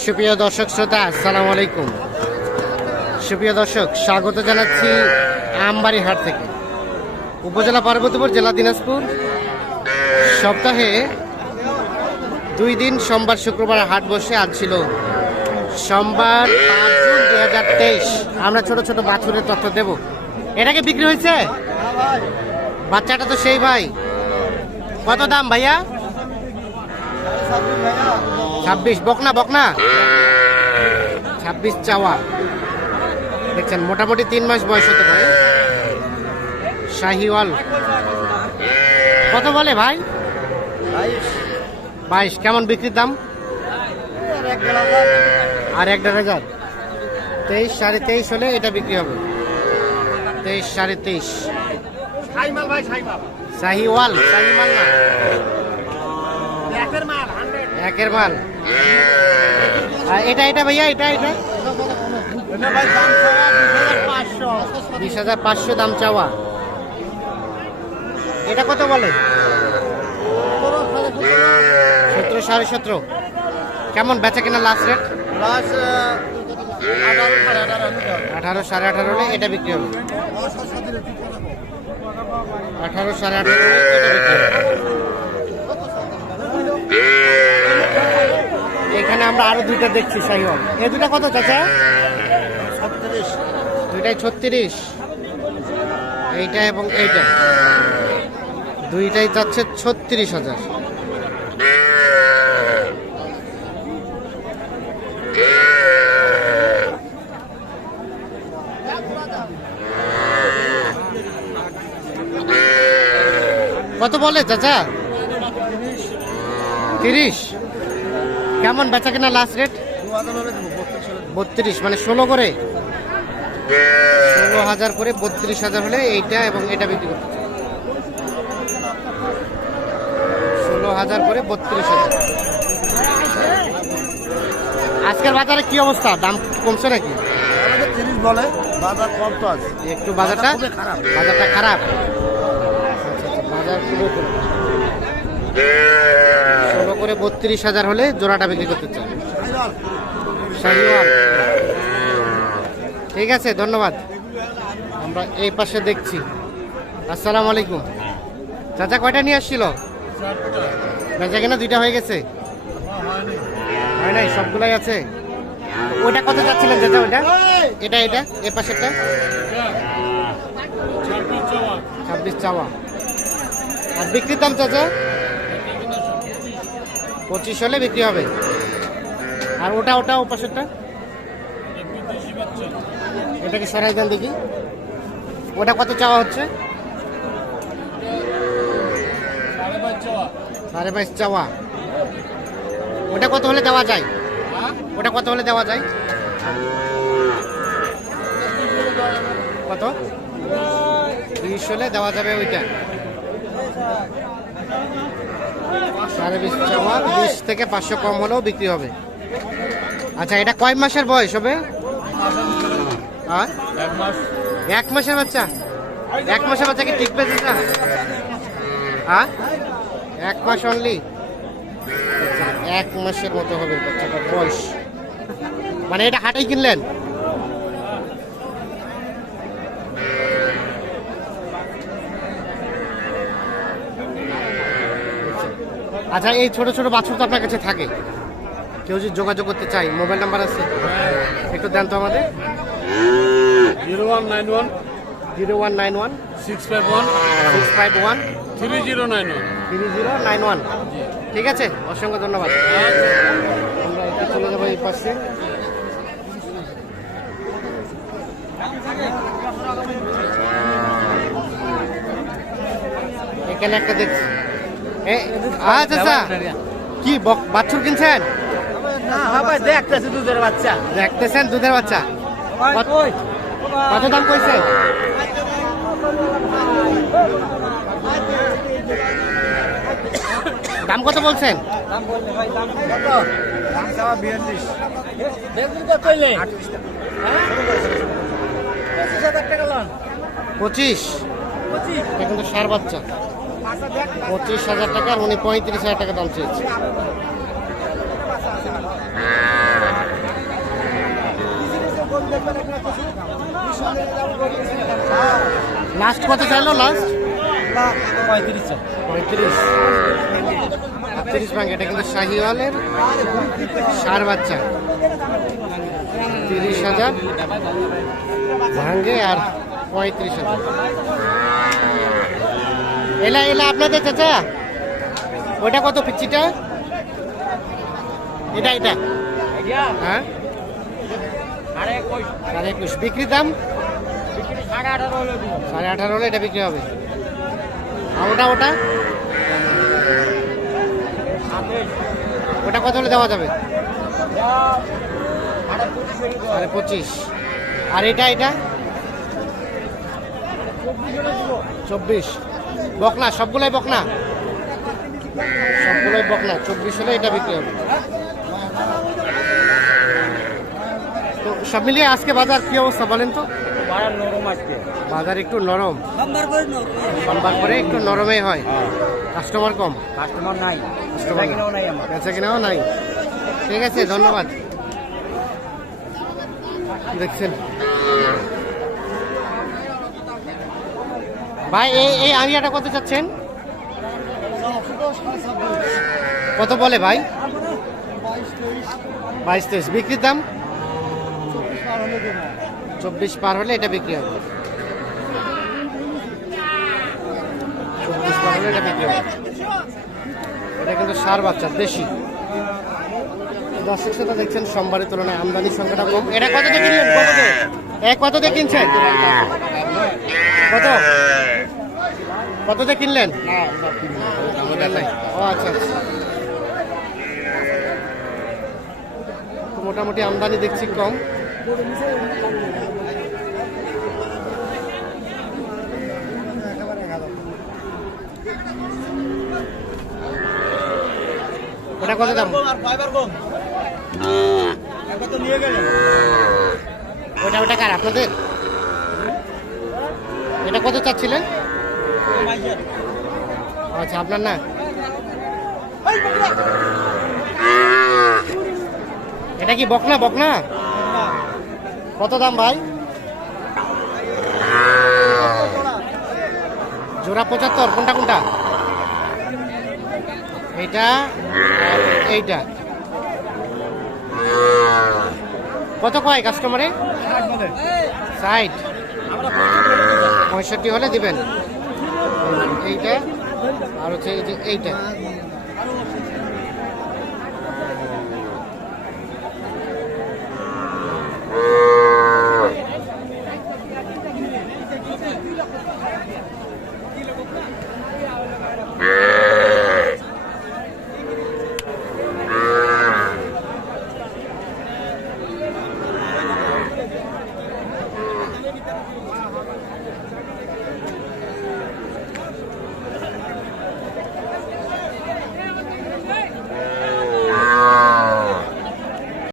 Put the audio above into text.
সুপ্রিয় দর্শক শ্রোতা, আসসালামু আলাইকুম। সুপ্রিয় দর্শক, স্বাগত জানাচ্ছি আমবাড়ি হাট থেকে। উপজেলা পার্বতীপুর, জেলা দিনাজপুর। সপ্তাহে দুই দিন সোমবার, শুক্রবার হাট বসে। আজ ছিল সোমবার পাঁচ দুই হাজার তেইশ। আমরা ছোট ছোট বাছুরের তথ্য দেব। এটাকে বিক্রি হয়েছে? বাচ্চাটা তো সেই ভাই। কত দাম ভাইয়া? ছাব্বিশ বকনা বকনা। ছাব্বিশ চাওয়া। দেখছেন মোটামুটি তিন মাস বয়স হতে পারে। শাহিওয়াল। কত বলে ভাই? বাইশ। কেমন বিক্রির দাম? আর এক দেড় হাজার। তেইশ সাড়ে তেইশ হলে এটা বিক্রি হবে। তেইশ সাড়ে তেইশ। শাহিওয়াল। শাহিমাল না। একের মাল। এটা এটা ভাইয়া এটা এটা? বিশ হাজার পাঁচশো। দাম চাওয়া। এটা কত বলে? সতেরো সাড়ে সতেরো। কেমন বেচা কিনা লাস্ট রেট আঠারো সাড়ে আঠারো। হলে এটা বিক্রি হবে। আঠারো সাড়ে আঠারো এটা বিক্রি হবে। এখানে আমরা আরও দুইটা দেখছি, সাহিওয়াল। এই দুটা কত চাচা? দুইটাই ছত্রিশ। এইটা এবং এইটা। দুইটাই যাচ্ছে ছত্রিশ হাজার। কত বলে, চাচা? তিরিশ। কেমন বেচা কেনা লাস্ট রেট বত্রিশ মানে ষোলো করে। ষোলো হাজার করে বত্রিশ হাজার হলে এইটা এবং এটা বিক্রি করতে। ষোলো হাজার করে বত্রিশ হাজার। আজকের বাজারে কি অবস্থা? দাম কমছে নাকি? তিরিশ বলে বাজার কম তো আছে। একটু বাজারটা খারাপ। বাজারটা খারাপ। আচ্ছা, আচ্ছা, বাজার খুবই খারাপ। ষোলো করে বত্রিশ হাজার হলে জোড়াটা বিক্রি করতে চাই। ঠিক আছে, ধন্যবাদ। আমরা এই পাশে দেখছি। আসসালামু আলাইকুম। চাচা কয়টা নিয়ে আসছিল? বেচা কেনা দুইটা হয়ে গেছে? হয় নাই, সবগুলাই আছে? ওটা কত যাচ্ছিলেন চাচা ওটা এটা এটা, এ পাশেরটা? ছাব্বিশ চাওয়া। আর বিক্রির দাম চাচা? পঁচিশ হলে বিক্রি হবে। আর ওটা ওটা ও পাশেরটা এটাকে সরাই দেন দেখি। ওটা কত চাওয়া হচ্ছে? সাড়ে বাইশ চাওয়া। ওটা কত হলে দেওয়া যায়? ওটা কত হলে দেওয়া যায়? কত? বিশ হলে দেওয়া যাবে ওইটা। সাড়ে বিশ চাওয়া বিশ থেকে পাঁচশো কম হলেও বিক্রি হবে। আচ্ছা এটা কয় মাসের বয়স হবে? হ্যাঁ। এক মাস। এক মাসের বাচ্চা? এক মাসের বাচ্চা কি টিকবে না হ্যাঁ। এক মাস অনলি এক মাসের মতো হবে বাচ্চাটার বয়স। মানে এটা হাটেই কিনলেন? আচ্ছা এই ছোট ছোট বাছুর তো আপনার কাছে থাকে। কেউ যদি যোগাযোগ করতে চাই মোবাইল নাম্বার আছে? একটু দেন তো আমাদের। Zero one nine one zero one nine one six five one six five one three zero nine one. Three zero nine one. ঠিক আছে? অসংখ্য ধন্যবাদ। আমরা একটু চলে যাব এই পাশে। এখানে একটা দেখছি। আচ্ছা আচ্ছা। কি বাছুর কিনছেন? দেখতেছি দুধের বাচ্চা। দেখতেছেন দুধের বাচ্চা? কত- কত দাম কইছে? দাম কত বলছেন? পঁচিশ? এটা কিন্তু সার বাচ্চা। পঁচিশ হাজার টাকা আর উনি পঁয়ত্রিশ হাজার টাকা দাম চেয়েছে। লাস্ট কত চাইলো? লাস্ট পঁয়ত্রিশ। পঁয়ত্রিশ তিরিশ এটা কিন্তু শাহিওয়ালের সার তিরিশ হাজার ভাঙ্গে আর পঁয়ত্রিশ হাজার। এলা এলা আপনাদের চাচা। ওটা কত পিচ্ছিটা? এটা এটা। হ্যাঁ? সাড়ে একুশ। বিক্রি দাম? সাড়ে আঠারো হলে এটা বিক্রি হবে। আর ওটা ওটা? ওটা কত হলে দেওয়া যাবে? সাড়ে পঁচিশ আর এটা এটা? চব্বিশ। বকনা সবগুলাই বকনা? সবগুলোই বকনা চব্বিশ হলে এটা বিক্রি হবে। তো সব মিলিয়ে আজকে বাজার কি অবস্থা বলেন তো? বাজার একটু নরম। সোমবার করে একটু নরমই হয়। কাস্টমার কম? কাস্টমার নাই। কাস্টমার বেচা কিনাও নাই। ঠিক আছে ধন্যবাদ। দেখছেন? ভাই, এই এই আরিয়াটা কত চাচ্ছেন? কত বলে ভাই? বাইশ তেইশ। বিক্রির দাম? চব্বিশ পার হলে এটা বিক্রি হবে। চব্বিশ পার হলে এটা বিক্রি হবে। এটা কিন্তু সার বাচ্চা, দেশি। দর্শক শ্রোতা দেখছেন, সোমবারের তুলনায় আমদানির সংখ্যাটা কম। এটা কত দিয়ে কিনলেন? কত দিয়ে কিনছেন? কত? কত দিয়ে কিনলেন। ও আচ্ছা আচ্ছা। মোটামুটি আমদানি দেখছি কম। ওটা কত দাম? ওটা ওটা কার আপনাদের? এটা কত চাচ্ছিলেন? আচ্ছা আপনার না? এটা কি বকনা বকনা? কত দাম ভাই? জোড়া পঁচাত্তর, কোনটা কোনটা? আর এইটা। কত কয় কাস্টমারে ষাট। পঁয়ষট্টি হলে দিবেন। এইটা আর হচ্ছে এই যে এইটা।